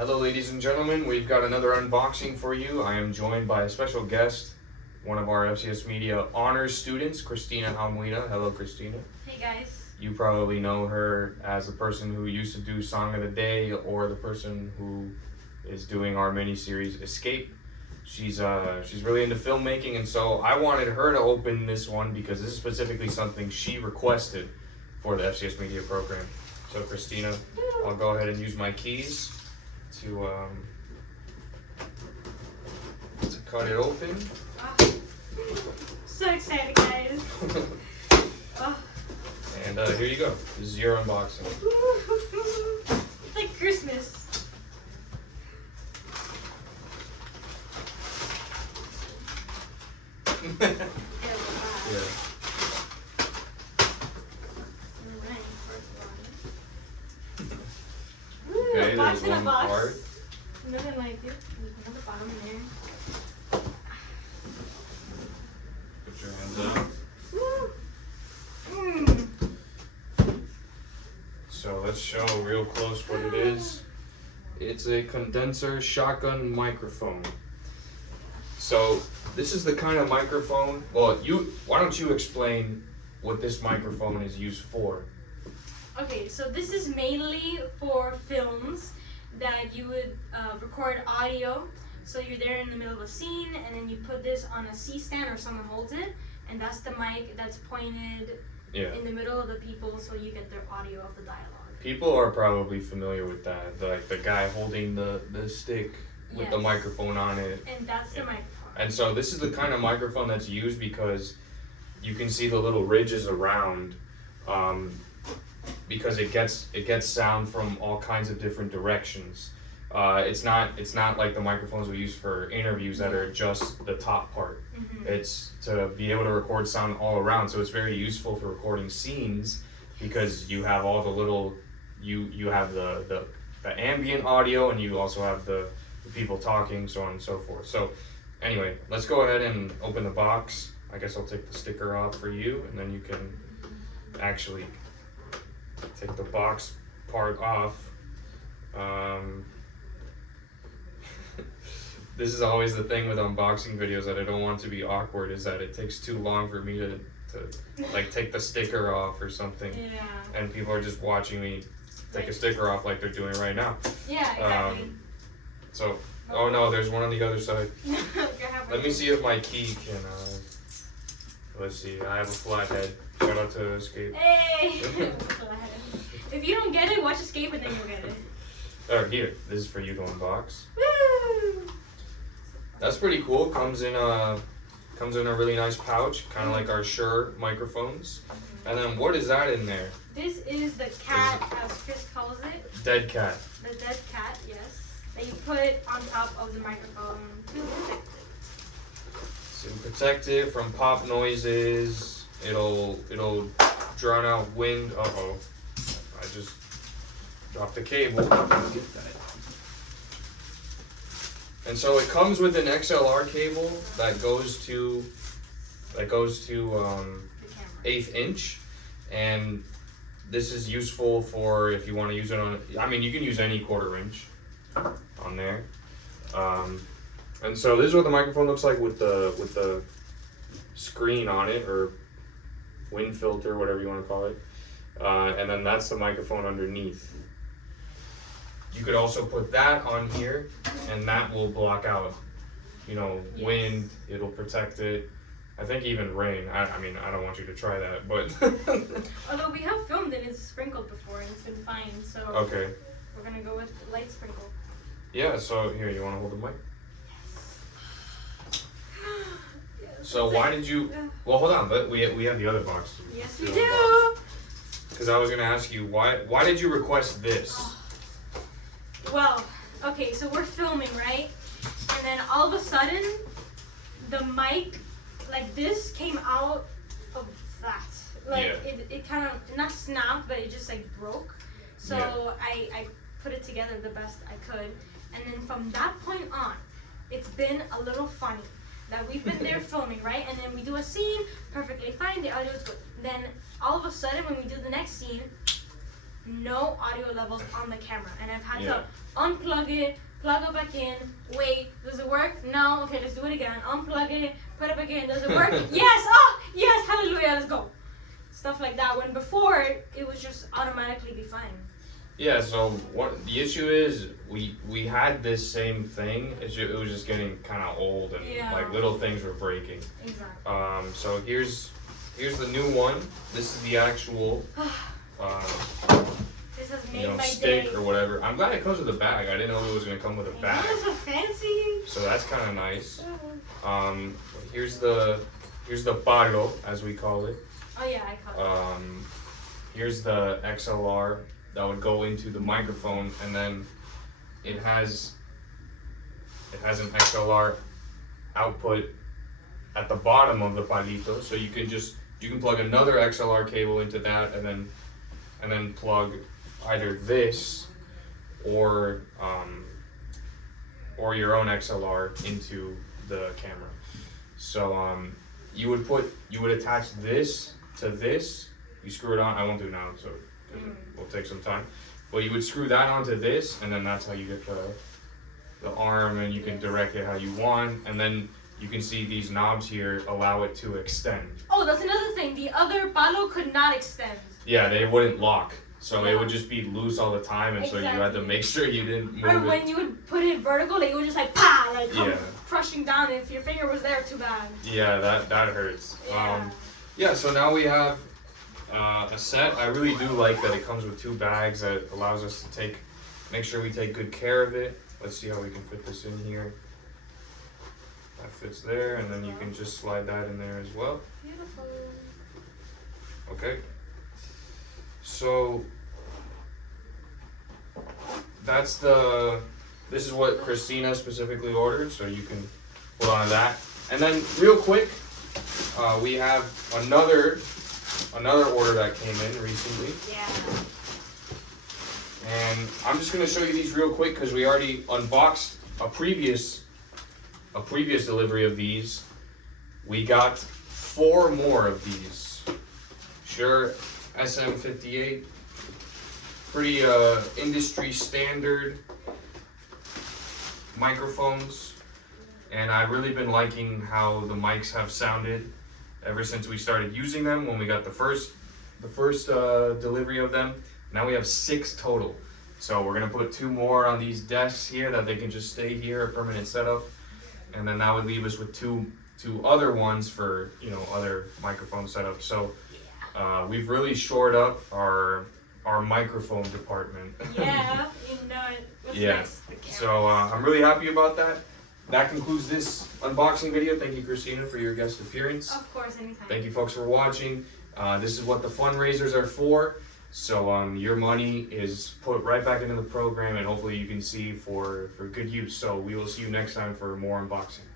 Hello ladies and gentlemen, we've got another unboxing for you. I am joined by a special guest, one of our FCS Media honors students, Christina Almeida. Hello Christina. Hey guys. You probably know her as the person who used to do Song of the Day or the person who is doing our mini-series Escape. She's really into filmmaking, and so I wanted her to open this one because this is specifically something she requested for the FCS Media program. So Christina, I'll go ahead and use my keys to cut it open. So excited, guys. And here you go. This is your unboxing. It's like Christmas. Yeah. Okay, Box there's in a one box. part. Nothing like it. Put the bottom in there. Put your hands up. So let's show real close what it is. It's a condenser shotgun microphone. So this is the kind of microphone. Well, why don't you explain what this microphone is used for? Okay, so this is mainly for films that you would record audio. So you're there in the middle of a scene, and then you put this on a C-stand or someone holds it, and that's the mic that's pointed in the middle of the people, so you get their audio of the dialogue. People are probably familiar with that, like the guy holding the stick with the microphone on it. And that's the microphone. And so this is the kind of microphone that's used because you can see the little ridges around, because it gets sound from all kinds of different directions. It's not like the microphones we use for interviews that are just the top part. Mm-hmm. It's to be able to record sound all around. So it's very useful for recording scenes because you have all the little you have the ambient audio, and you also have the people talking, so on and so forth. So anyway, let's go ahead and open the box. I guess I'll take the sticker off for you, and then you can actually take the box part off. This is always the thing with unboxing videos that I don't want to be awkward, is that it takes too long for me to like take the sticker off or something. Yeah. And people are just watching me take a sticker off like they're doing right now. Yeah, exactly. So, oh no, there's one on the other side. Let me see if my key can, let's see, I have a flathead. Shout out to Escape. Hey! If you don't get it, watch Escape and then you'll get it. Alright, here, this is for you to unbox. Woo! That's pretty cool. Comes in a really nice pouch, kind of like our Shure microphones. And then what is that in there? This is the cat, as Chris calls it. Dead cat. The dead cat, yes. That you put on top of the microphone to protect it. To protect it from pop noises. It'll drown out wind. Uh-oh. I just dropped the cable. And so it comes with an XLR cable that goes to 1/8 inch, and this is useful for if you want to use it on. I mean, you can use any 1/4 inch on there. And so this is what the microphone looks like with the screen on it, or wind filter, whatever you want to call it. And then that's the microphone underneath. You could also put that on here, and that will block out, wind. It'll protect it. I think even rain. I mean, I don't want you to try that, but. Although we have filmed and it's sprinkled before and it's been fine, so Okay. We're gonna go with light sprinkle. Yeah. So here, you want to hold the mic? Yes. So why did you? Well, hold on. But we have the other box. Yes, we do. Because I was gonna ask you why did you request this? Well, okay, so we're filming, right? And then all of a sudden, the mic, like this, came out of that. Like it kind of not snapped, but it just like broke. So I put it together the best I could, and then from that point on, it's been a little funny that we've been there filming, right? And then we do a scene perfectly fine, the audio is good. Then all of a sudden, when we do the next scene, no audio levels on the camera, and I've had Yeah. to unplug it, plug it back in, wait, does it work? No, okay, let's do it again. Unplug it, put it back in, does it work? Yes, oh, yes, hallelujah, let's go. Stuff like that, when before, it was just automatically be fine. Yeah, so what the issue is, we had this same thing. It was just getting kind of old, and Yeah. like little things were breaking. Exactly. So here's the new one. This is the actual This has made my stick day. or whatever. I'm glad it comes with a bag. I didn't know it was gonna come with a bag. That is so fancy. So that's kind of nice. Here's the palo, as we call it. Oh yeah, I caught it. Here's the XLR that would go into the microphone, and then it has an XLR output at the bottom of the palito, so you can plug another XLR cable into that, and then plug either this or your own XLR into the camera. So you would attach this to this. You screw it on. I won't do it now, so it will take some time. But you would screw that onto this, and then that's how you get the arm, and you can direct it how you want. And then you can see these knobs here allow it to extend. Oh, that's another thing. The other palo could not extend. Yeah, they wouldn't lock, so Yeah. it would just be loose all the time, and so you had to Exactly. make sure you didn't move Or it. when you would put it vertical, it would just like pa, like come Yeah. crushing down. If your finger was there, too bad. Yeah, that hurts. Yeah. Yeah, so now we have a set. I really do like that it comes with two bags. That allows us to make sure we take good care of it. Let's see how we can fit this in here. That fits there, and then you can just slide that in there as well. Beautiful. Okay. So this is what Christina specifically ordered, so you can hold on to that. And then real quick, we have another order that came in recently. Yeah. And I'm just gonna show you these real quick because we already unboxed a previous delivery of these. We got 4 more of these. Shure SM58. Pretty industry standard microphones. And I've really been liking how the mics have sounded ever since we started using them when we got the first delivery of them. Now we have 6 total. So we're gonna put 2 more on these desks here that they can just stay here, a permanent setup. And then that would leave us with two other ones for, other microphone setups. So we've really shored up our microphone department. Yeah, you know it. What's Yeah. next? The camera. So I'm really happy about that. That concludes this unboxing video. Thank you, Christina, for your guest appearance. Of course, anytime. Thank you, folks, for watching. This is what the fundraisers are for. So your money is put right back into the program, and hopefully you can see for good use. So we will see you next time for more unboxing.